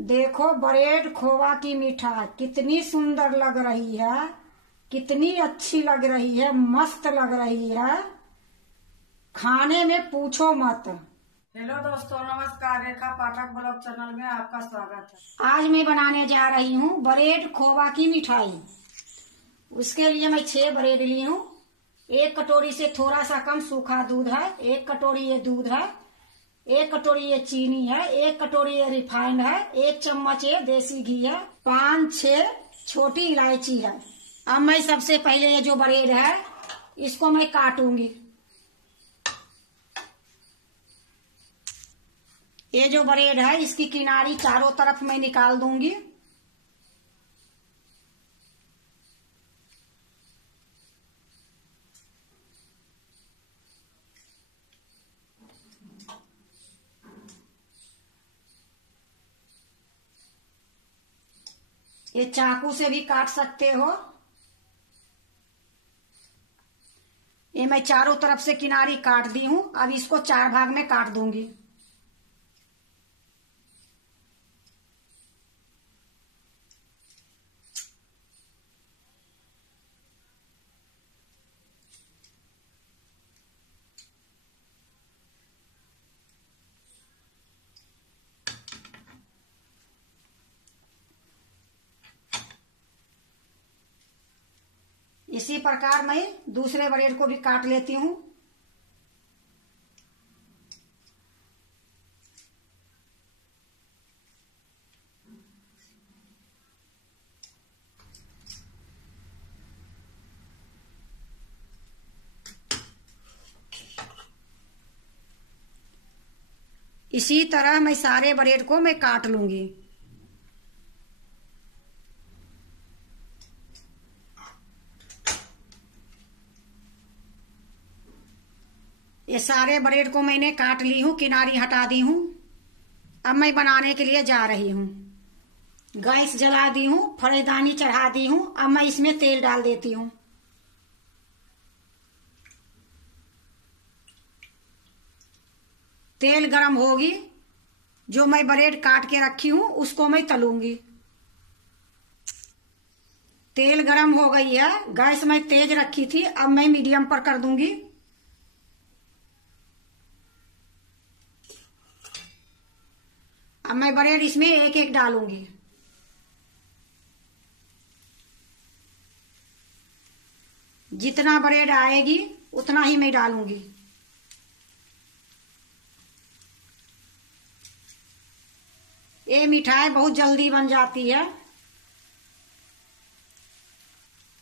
देखो ब्रेड खोवा की मिठाई कितनी सुंदर लग रही है, कितनी अच्छी लग रही है, मस्त लग रही है, खाने में पूछो मत। हेलो दोस्तों, नमस्कार। रेखा पाठक ब्लॉग चैनल में आपका स्वागत है। आज मैं बनाने जा रही हूँ ब्रेड खोवा की मिठाई। उसके लिए मैं 6 ब्रेड ली हूँ। 1 कटोरी से थोड़ा सा कम सूखा दूध है, 1 कटोरी ये दूध है, 1 कटोरी ये चीनी है, 1 कटोरी ये रिफाइंड है, 1 चम्मच ये देसी घी है, 5-6 छोटी इलायची है। अब मैं सबसे पहले ये जो ब्रेड है इसको मैं काटूंगी। ये जो ब्रेड है इसकी किनारी चारों तरफ मैं निकाल दूंगी। ये चाकू से भी काट सकते हो। ये मैं चारों तरफ से किनारी काट दी हूं। अब इसको 4 भाग में काट दूंगी। इसी प्रकार मैं दूसरे ब्रेड को भी काट लेती हूँ। इसी तरह मैं सारे ब्रेड को मैं काट लूंगी। ये सारे ब्रेड को मैंने काट ली हूँ, किनारी हटा दी हूँ। अब मैं बनाने के लिए जा रही हूँ। गैस जला दी हूँ, फरेदानी चढ़ा दी हूँ। अब मैं इसमें तेल डाल देती हूँ। तेल गरम होगी, जो मैं ब्रेड काट के रखी हूँ उसको मैं तलूंगी। तेल गरम हो गई है। गैस मैं तेज रखी थी, अब मैं मीडियम पर कर दूंगी। अब मैं ब्रेड इसमें एक एक डालूंगी। जितना ब्रेड आएगी उतना ही मैं डालूंगी। ये मिठाई बहुत जल्दी बन जाती है।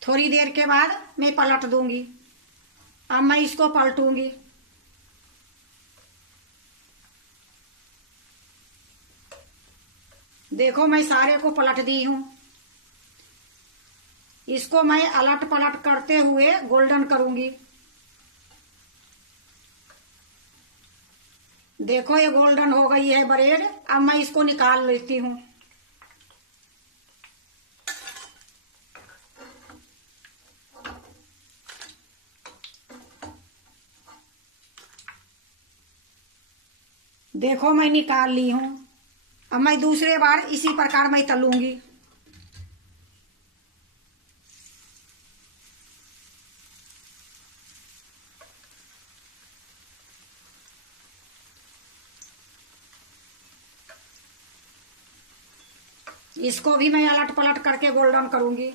थोड़ी देर के बाद मैं पलट दूंगी। अब मैं इसको पलटूंगी। देखो मैं सारे को पलट दी हूं। इसको मैं अलट पलट करते हुए गोल्डन करूंगी। देखो ये गोल्डन हो गई है ब्रेड। अब मैं इसको निकाल लेती हूँ। देखो मैं निकाल ली हूँ। अब मैं दूसरे बार इसी प्रकार मैं तलूंगी। इसको भी मैं अलट पलट करके गोल्डन करूंगी।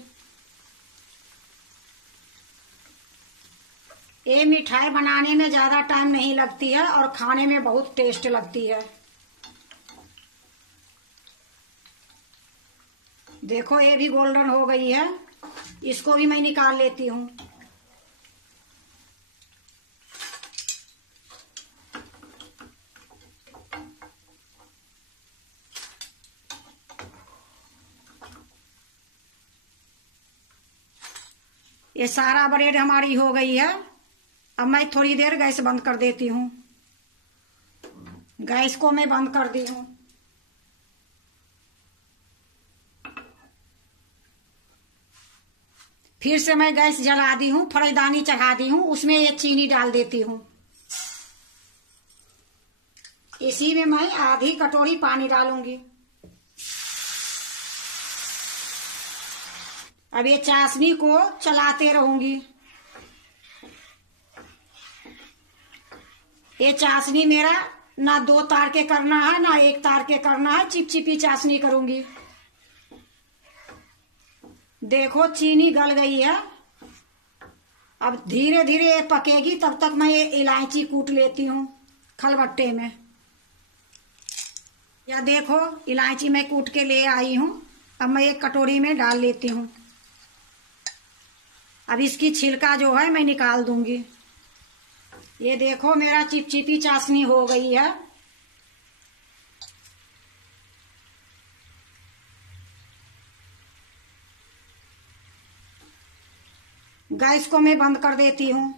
ये मिठाई बनाने में ज्यादा टाइम नहीं लगती है और खाने में बहुत टेस्ट लगती है। देखो ये भी गोल्डन हो गई है। इसको भी मैं निकाल लेती हूँ। ये सारा ब्रेड हमारी हो गई है। अब मैं थोड़ी देर गैस बंद कर देती हूँ। गैस को मैं बंद कर दी हूँ। फिर से मैं गैस जला दी हूँ, फरेदानी चढ़ा दी हूँ। उसमें ये चीनी डाल देती हूँ। इसी में मैं आधी कटोरी पानी डालूंगी। अब ये चाशनी को चलाते रहूंगी। ये चाशनी मेरा ना 2 तार के करना है ना 1 तार के करना है, चिपचिपी चाशनी करूंगी। देखो चीनी गल गई है। अब धीरे धीरे ये पकेगी, तब तक मैं ये इलायची कूट लेती हूँ खलबट्टे में। या देखो इलायची मैं कूट के ले आई हूँ। अब मैं एक कटोरी में डाल लेती हूँ। अब इसकी छिलका जो है मैं निकाल दूंगी। ये देखो मेरा चिपचिपी चाशनी हो गई है। गैस को मैं बंद कर देती हूँ।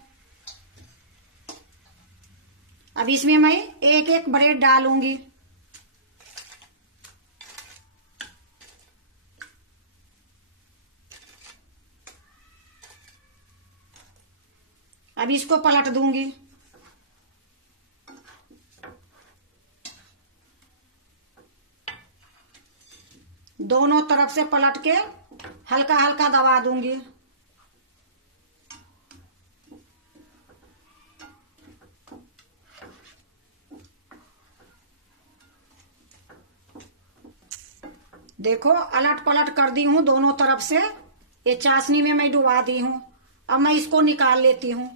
अब इसमें मैं एक एक ब्रेड डालूंगी। अब इसको पलट दूंगी। दोनों तरफ से पलट के हल्का हल्का दबा दूंगी। देखो अलट पलट कर दी हूँ दोनों तरफ से। ये चाशनी में मैं डुबा दी हूँ। अब मैं इसको निकाल लेती हूँ।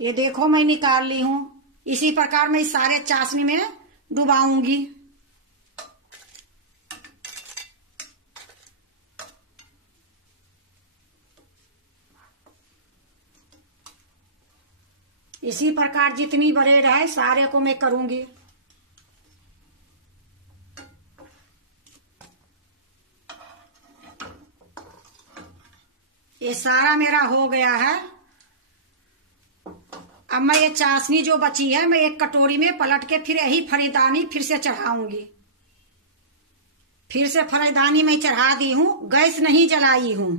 ये देखो मैं निकाल ली हूँ। इसी प्रकार मैं सारे चाशनी में डुबाऊंगी। इसी प्रकार जितनी ब्रेड है सारे को मैं करूंगी। ये सारा मेरा हो गया है। अब मैं ये चाशनी जो बची है मैं एक कटोरी में पलट के फिर यही फरीदानी फिर से चढ़ाऊंगी। फिर से फरीदानी मैं चढ़ा दी हूँ। गैस नहीं जलाई हूँ।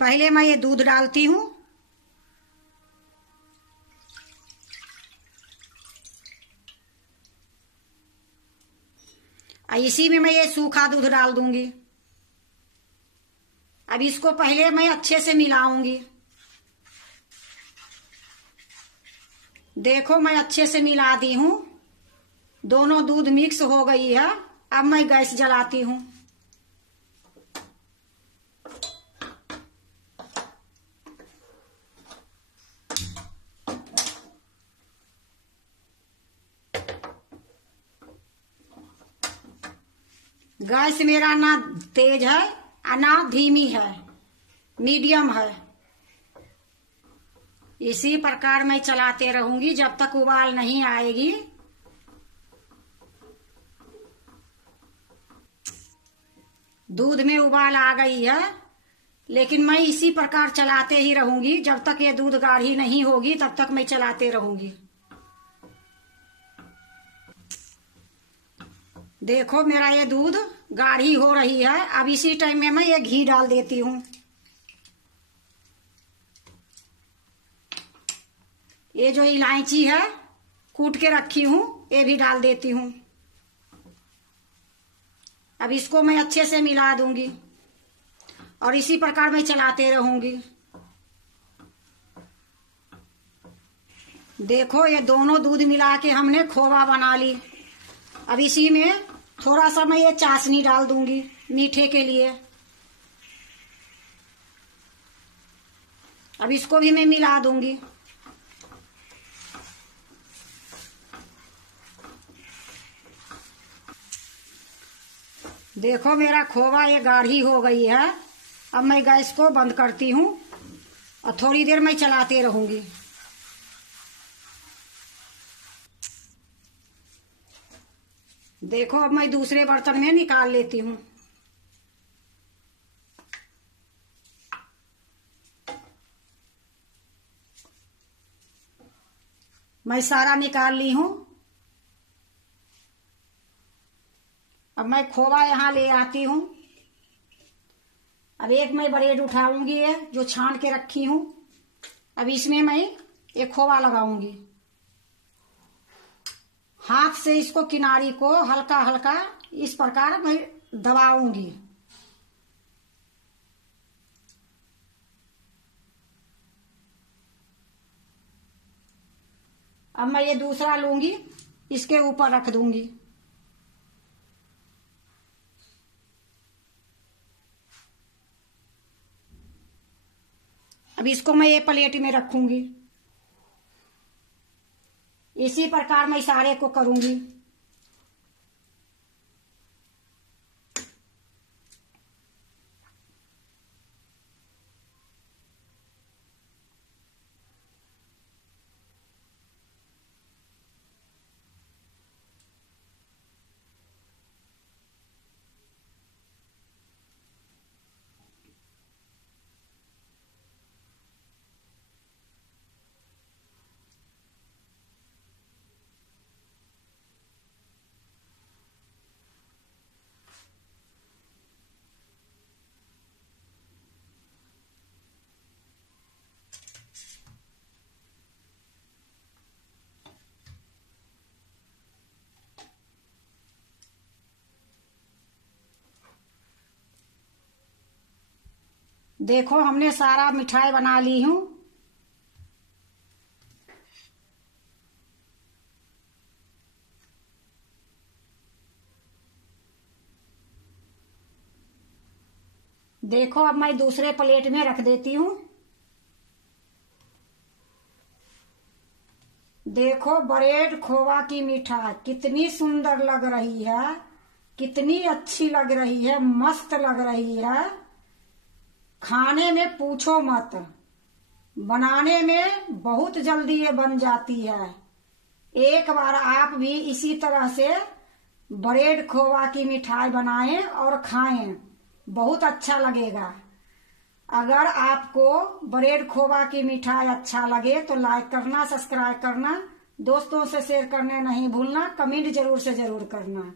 पहले मैं ये दूध डालती हूँ। इसी में मैं ये सूखा दूध डाल दूंगी। अब इसको पहले मैं अच्छे से मिलाऊंगी। देखो मैं अच्छे से मिला दी हूँ। दोनों दूध मिक्स हो गई है। अब मैं गैस जलाती हूँ। गैस मेरा ना तेज है और ना धीमी है, मीडियम है। इसी प्रकार मैं चलाते रहूंगी जब तक उबाल नहीं आएगी। दूध में उबाल आ गई है, लेकिन मैं इसी प्रकार चलाते ही रहूंगी। जब तक ये दूध गाढ़ी नहीं होगी तब तक मैं चलाते रहूंगी। देखो मेरा ये दूध गाढ़ी हो रही है। अब इसी टाइम में मैं ये घी डाल देती हूँ। ये जो इलायची है कूट के रखी हूँ ये भी डाल देती हूँ। अब इसको मैं अच्छे से मिला दूंगी और इसी प्रकार मैं चलाते रहूंगी। देखो ये दोनों दूध मिला के हमने खोवा बना ली। अब इसी में थोड़ा सा मैं ये चाशनी डाल दूंगी मीठे के लिए। अब इसको भी मैं मिला दूंगी। देखो मेरा खोवा ये गाढ़ी हो गई है। अब मैं गैस को बंद करती हूँ और थोड़ी देर मैं चलाते रहूंगी। देखो अब मैं दूसरे बर्तन में निकाल लेती हूँ। मैं सारा निकाल ली हूँ। अब मैं खोवा यहाँ ले आती हूँ। अब एक मैं ब्रेड उठाऊंगी है जो छान के रखी हूं। अब इसमें मैं एक खोवा लगाऊंगी। हाथ से इसको किनारी को हल्का हल्का इस प्रकार मैं दबाऊंगी। अब मैं ये दूसरा लूंगी, इसके ऊपर रख दूंगी। अब इसको मैं ये प्लेट में रखूंगी। इसी प्रकार मैं सारे को करूंगी। देखो हमने सारा मिठाई बना ली हूं। देखो अब मैं दूसरे प्लेट में रख देती हूं। देखो ब्रेड खोवा की मिठाई कितनी सुंदर लग रही है, कितनी अच्छी लग रही है, मस्त लग रही है। खाने में पूछो मत, बनाने में बहुत जल्दी ये बन जाती है। एक बार आप भी इसी तरह से ब्रेड खोवा की मिठाई बनाएं और खाएं, बहुत अच्छा लगेगा। अगर आपको ब्रेड खोवा की मिठाई अच्छा लगे तो लाइक करना, सब्सक्राइब करना, दोस्तों से शेयर करने नहीं भूलना, कमेंट जरूर से जरूर करना।